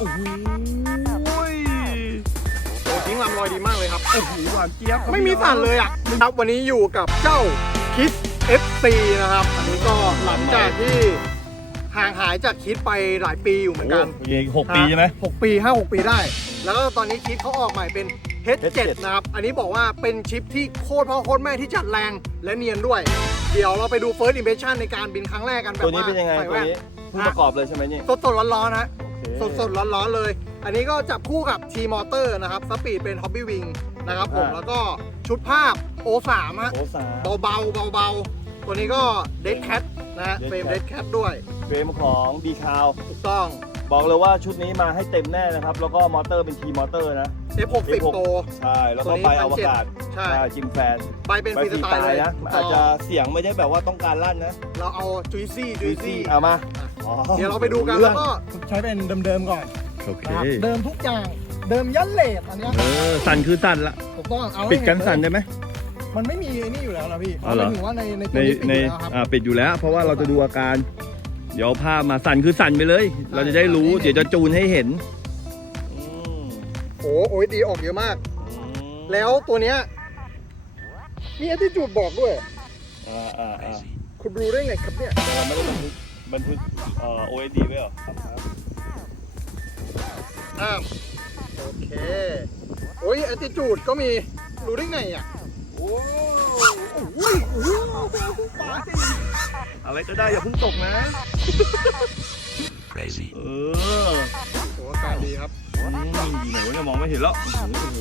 โอ้โหโอ้ทิ้งลำลอยดีมากเลยครับ โอ้โหหวานเจี๊ยบครับไม่มีสั่นเลยอะครับวันนี้อยู่กับเจ้าคิด FC นะครับ อันนี้ก็หลังจากที่ห่างหายจากคิดไปหลายปีอยู่เหมือนกันโอ้โหหกปีใช่ไหมหกปีห้าหกปีได้ แล้วก็ตอนนี้คิดเขาออกใหม่เป็น H7 H7 นะครับ อันนี้บอกว่าเป็นชิปที่โคตรพ่อโคตรแม่ที่จัดแรงและเนียนด้วย เดี๋ยวเราไปดู First Impression ในการบินครั้งแรกกันแบบตัวนี้ว่าเป็นยังไงใส่ตัวแว่นนี้เพิ่งประกอบเลยใช่ไหมนี่สดสดๆร้อนๆนะโอ สเคดสดๆ ร้อนๆเลย อันนี้ก็จับคู่กับ T Motor นะครับสปีดเป็น Hobby Wing นะครับผม อ่า แล้วก็ชุดภาพ O3 ฮะโอ้สาม เบาๆเบาๆ ตัวนี้ก็ Dead Cat นะฮะ Dead เฟรม Cat Dead Cat ด้วยเฟรมของดีคาวถูกต้อง บอกเลยว่าชุดนี้มาให้เต็มแน่นะครับ แล้วก็มอเตอร์เป็นทีมอเตอร์นะ F60 F6 Pro ใช่ แล้วตัก็วนี้ไปอวกาศใช่จิมแฟนไปเป็นไปฟรีฟรีสสไตไตล์เลยล์นะถูกอาต้จองจะเสียงไม่ได้แบบว่าต้องการลั่นนะ เราเอา Juicy Juicy เอามา อะอ๋อ เดี๋ยวเราไปดูกันแล้วก็ใช้เป็นเดิมๆก่อนโอเคนะครับเดิมทุกอย่างเดิมยันเลทอันเนี้ยเออสั่นคือสั่นละถูกต้องเอาให้ปิดกันเห็เลยสั่นได้ไหม มันไม่มีไอ้นี่อยู่แล้วนะพี่อ๋อเหรอ หมายถึงว่าในในตัในวนี้ปิดในอยู่แล้วครับอ่าปิดอยู่แล้ว เพราะว่าเราจะดูอาการ เดี๋ยวเอาภาพมาสั่นคือสั่นไปเลย เราจะได้รู้ใช่เดี๋ยวจะจูนให้เห็นอืมโอ้โอ้ยดีออกเยอะมากอืมแล้วตัวเนี้ยมี attitude บอกด้วย อ่าอ่าอ่าคุณรู้ได้ไงครับเนี่ย แต่เราไม่ได้บันทึก บันทึกเอ่อ OSD ไว้เหรอครับอ้าวโอเค โอ้ย attitude ก็มี รู้ได้ไงอะ โอ้โหโอ้โหปาสิอะไรก็ได้อย่าเพิ่งตกนะ Crazy. เออโอ้การดีครับอืมอยู่ไหนวะเนี่ยมองไม่เห็นแล้วโอ้โห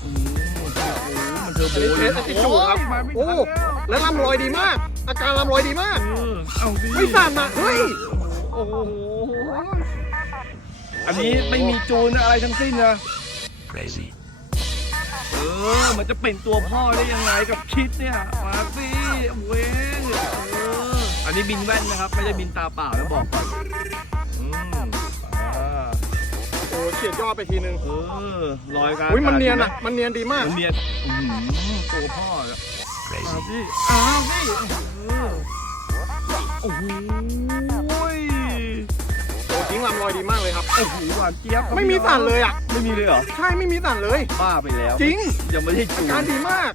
โอ้โหมโอ้โหมันเทอร์โบอันนี้เทส attitude ครับ โอ้ แล้วลำลอยดีมาก อาการลำลอยดีมาก เออเอาดิไม่สั่นอะเฮ้ย โอ้โห อันนี้ไม่มีจูนอะไรทั้งสิ้นนะ Crazy. เออ มันจะเป็นตัวพ่อได้ยังไงกับคิดเนี่ย มาสิเว้งเออ อันนี้บินแว่นนะครับ ไม่ได้บินตาเปล่านะบอกก่อนอืมอ่าโอ้เฉียดยอดไปทีนึงเออลอยกันอุ้ยมันเนียนอะ มันเนียนดีมาก มันเนียนอื้อหือตัวพ่ออะ Crazy. เอาสิเอาสิเออโอ้โหโอ้ทิ้งลำลอยดีมากเลยครับ โอ้โหหวานเจี๊ยบครับไม่มีสั่นเลยอะ ไม่มีเลยเหรอ ใช่ไม่มีสั่นเลย บ้าไปแล้วจริง ยังไม่ได้จูนการดีมาก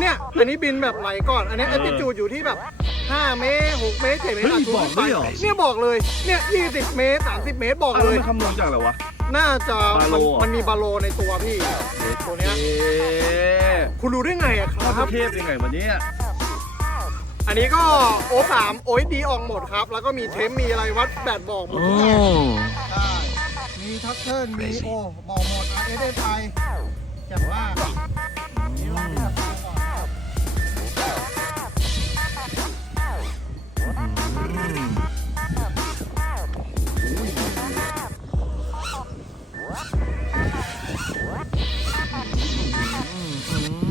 เนี่ยอันนี้บินแบบไหลก่อน อันนี้เอแออตติจูดอยู่ที่แบบ 5 เมตร 6 เมตร7เมตรเฮ้ยะบอกด้วยเหรอ เนี่ยบอกเลย เนี่ย 20 เมตร 30 เมตรบอกเอาเลแล้วยมันคำนวณจากอะไรวะ น่าจะบาโล มันเหรอมันมีบาโลในตัวพี่ตัวเนี้ยเอ๊ะคุณรู้ได้ไงอะคข้าวรับเทพยังไงวันนี้อันนี้ก็ O3 OSD ออกหมดครับ แล้วก็มีเทมมีอะไรวัดแบตบอกหมดทุกอย่างใช่มีทักเทิร์นมีโอบอกหมด RSSI แจ่มมากนี่ลองเลือกดู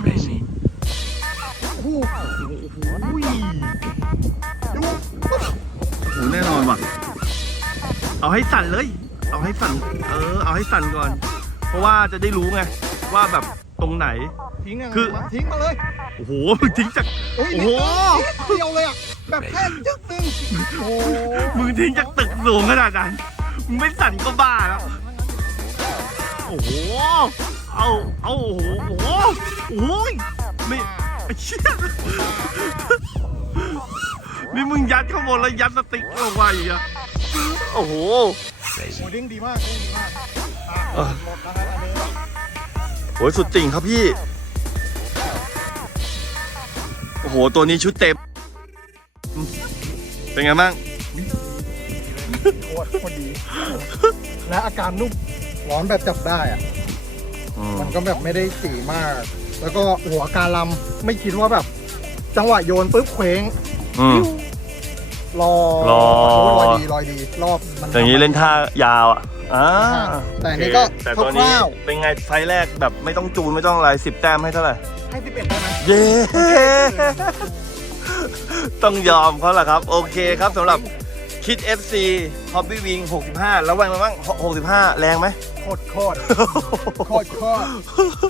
Crazy. โอ้โหดูปุ๊บโหแน่นอนว่ะ เอาให้สั่นเลย เอาให้สั่น เออ เอาให้สั่นก่อน เพราะว่าจะได้รู้ไง ว่าแบบตรงไหน ทิ้งยังไงคือวะทิ้งมาเลยโอ้โหมึงทิ้งจาก โอ้ยโอ้โห นิดเดียวเลยอะแบบแค่จึ๊กนึงโอ้มึงทิ้งจากตึกสูงขนาดนั้น มึงไม่สั่นก็บ้าแล้ว โอ้โห เอา เอา โอ้โห โอ้โหโอ้ยไม่ไอ้เชี่ยนี่มึงยัดข้างบนแล้วยัดสติ๊กลงไปอีกอะโอ้โหโห Crazy. ดิ้งดีมากดิ้งดีมากอะหมดนะครับอันนี้โอ้ยสุดติ่งครับพี่ โอ้โห ตัวนี้ชุดเต็ม เป็นไงบ้าง โคตรพอดี และอาการนุ่ม ร้อนแบบจับได้อะมันก็แบบไม่ได้จีมาก แล้วก็หัวการลำไม่คิดว่าแบบ จังหวะโยนปุ๊บเคว้งอืม รอรอโอ้ยลอยดีลอยดีรอบมันอย่างนี้เล่นท่ายาวอะอ่าแต่อันนี้ก็แต่ตัวนี้คร่าวเป็นไงไฟล์แรกแบบไม่ต้องจูนไม่ต้องอะไรสิบแต้มให้เท่าไหร่ ๆให้สิบเอ็ดได้ไหม เย้ ต้องยอมเขาแหละครับ โอเคครับสำหรับ คิด FC Hobby Wing 65 แล้วแรงไหมบ้าง65 แรงไหม โคตรโคตรโคตรโคตร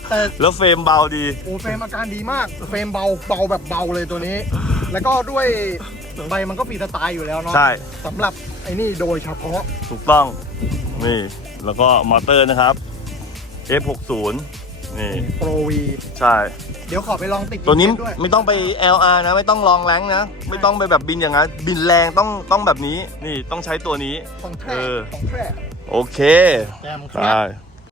แต่แล้วเฟรมเบาดี โอ้เฟรมอาการดีมาก เฟรมเบาเบาแบบเบาเลยตัวนี้ แล้วก็ด้วยใบมันก็ฟรีสไตล์อยู่แล้วเนาะใช่ สำหรับไอ้นี่โดยเฉพาะถูกต้อง นี่ แล้วก็มอเตอร์นะครับ F60 นี่ โปรวี ใช่ เดี๋ยวขอไปลองติด ตัวนี้ด้วยไม่ต้องไป LR นะ ไม่ต้องลองแรงนะ ไม่ต้องไปแบบบินอย่างนั้นบินแรงต้องต้องแบบนี้ นี่ต้องใช้ตัวนี้ ของแท้เออ ของแท้โอเคแจมครัได้ บ